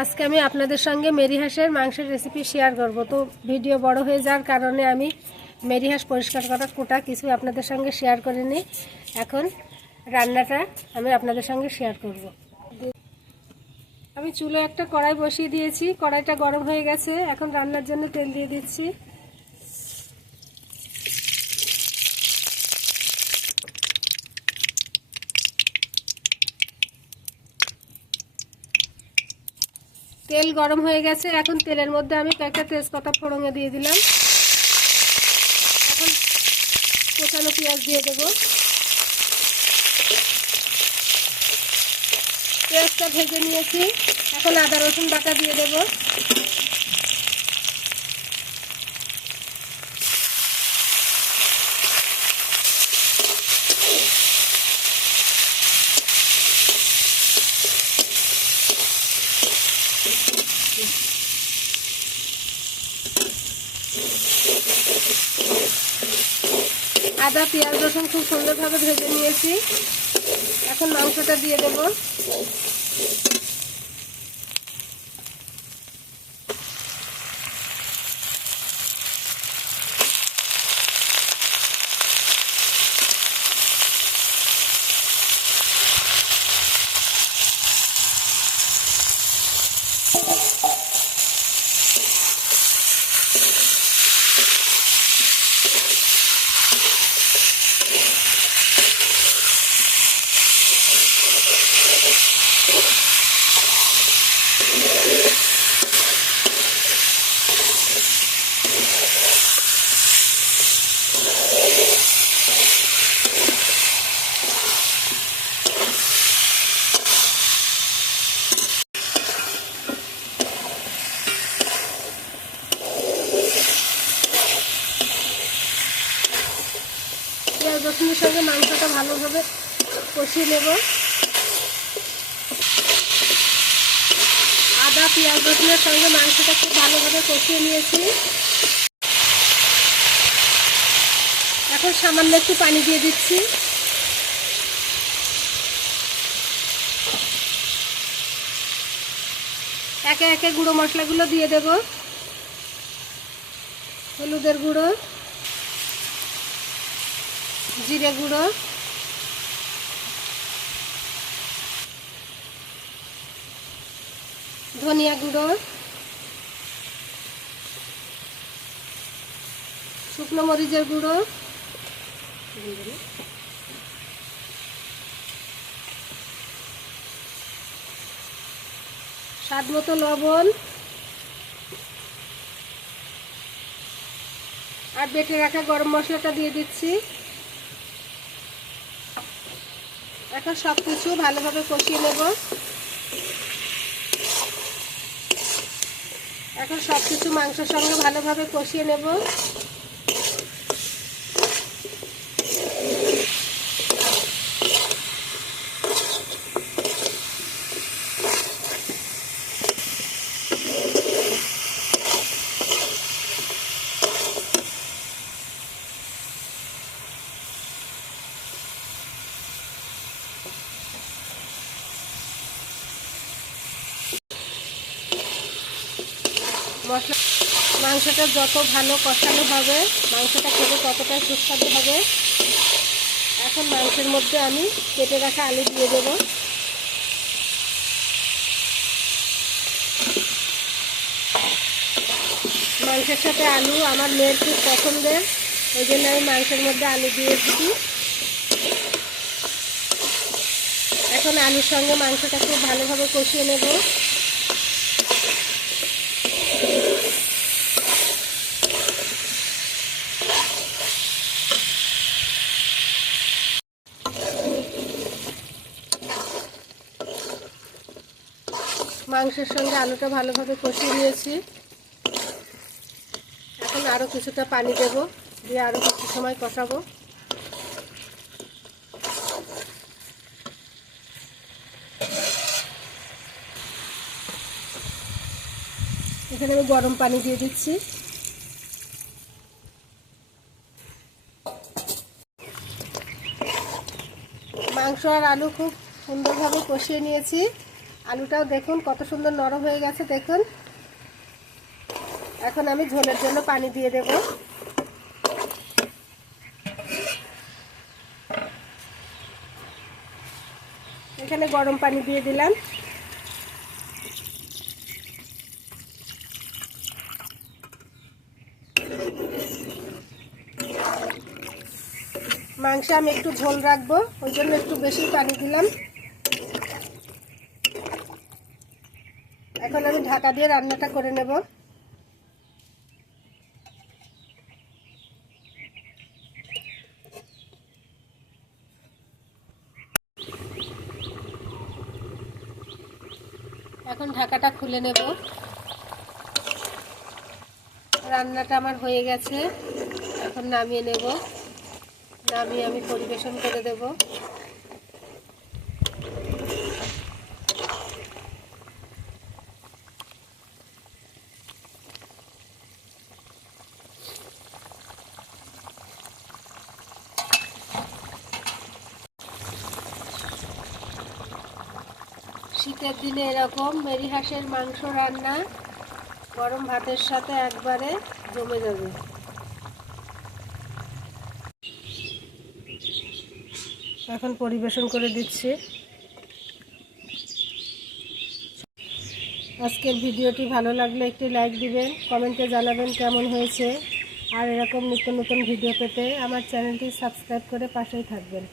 আজকে আমি আপনাদের সঙ্গে মেরি হাঁসের মাংসের রেসিপি শেয়ার করব। তো ভিডিও বড় হয়ে যাওয়ার কারণে আমি মেরি হাঁস পরিষ্কার করা কোটা কিছু আপনাদের সঙ্গে শেয়ার করিনি। এখন রান্নাটা আমি আপনাদের সঙ্গে শেয়ার করব। আমি চুলো একটা কড়াই বসিয়ে দিয়েছি, কড়াইটা গরম হয়ে গেছে। এখন রান্নার জন্য তেল দিয়ে দিচ্ছি। তেল গরম হয়ে গেছে। এখন তেলের মধ্যে আমি কয়েকটা তেজপাতা ফোড়নে দিয়ে দিলাম। এখন কোচানো পেঁয়াজ দিয়ে দেব। পেঁয়াজটা ভেজে নিয়েছি। এখন আদা রসুন বাটা দিয়ে দেব। আদা পেঁয়াজ রসুন খুব সুন্দরভাবে ভেজে নিয়েছি। এখন মাংসটা দিয়ে দেব। পেঁয়াজ রসুনের সঙ্গে মাংসটা ভালোভাবে কষিয়ে নেব। আদা পেঁয়াজ রসুনের সঙ্গে মাংসটা খুব ভালোভাবে কষিয়ে নিয়েছি। এখন সামান্য একটু পানি দিয়ে দিচ্ছি। একে একে গুঁড়ো মশলাগুলো দিয়ে দেব। হলুদের গুঁড়ো, জিরে গুঁড়ো, ধনিয়া গুঁড়ো, শুকনো মরিচের গুঁড়ো, স্বাদ মতো লবণ আর বেটে রাখা গরম মশলাটা দিয়ে দিচ্ছি। এখন সব কিছু ভালোভাবে কষিয়ে নেব। এখন সব কিছু মাংসের সঙ্গে ভালোভাবে কষিয়ে নেব। মাংসটা যত ভালো কষানো হবে, মাংসটা খেতে ততটাই সুস্বাদু হবে। এখন মাংসের মধ্যে আমি কেটে রাখা আলু দিয়ে দেব। মাংসের সাথে আলু আমার মেয়ের খুব পছন্দের, ওই জন্য আমি মাংসের মধ্যে আলু দিয়েছি। এখন আলুর সঙ্গে মাংসটা খুব ভালোভাবে কষিয়ে নেব। মাংসের সঙ্গে আলুটা ভালোভাবে কষিয়ে নিয়েছি। এখন আরও কিছুটা পানি দেব, দিয়ে আরও কিছু সময় কষাবো। এখানে আমি গরম পানি দিয়ে দিচ্ছি। মাংস আর আলু খুব সুন্দরভাবে কষিয়ে নিয়েছি। আলুটাও দেখুন কত সুন্দর নরম হয়ে গেছে দেখুন। এখন আমি ঝোলের জন্য পানি দিয়ে দেব। এখানে গরম পানি দিয়ে দিলাম। মাংসে আমি একটু ঝোল রাখবো, ওই জন্য একটু বেশি পানি দিলাম। এখন আমি ঢাকা দিয়ে রান্নাটা করে নেব। এখন ঢাকাটা খুলে নেব। রান্নাটা আমার হয়ে গেছে, এখন নামিয়ে নেব। নামিয়ে আমি পরিবেশন করে দেব। শীতের দিনে এরকম মেরি হাঁসের মাংস রান্না গরম ভাতের সাথে একবারে জমে যাবে। এখন পরিবেশন করে দিচ্ছি। আজকের ভিডিওটি ভালো লাগলে একটি লাইক দিবেন, কমেন্টে জানাবেন কেমন হয়েছে। আর এরকম নিত্য নতুন ভিডিও পেতে আমার চ্যানেলটি সাবস্ক্রাইব করে পাশেই থাকবেন।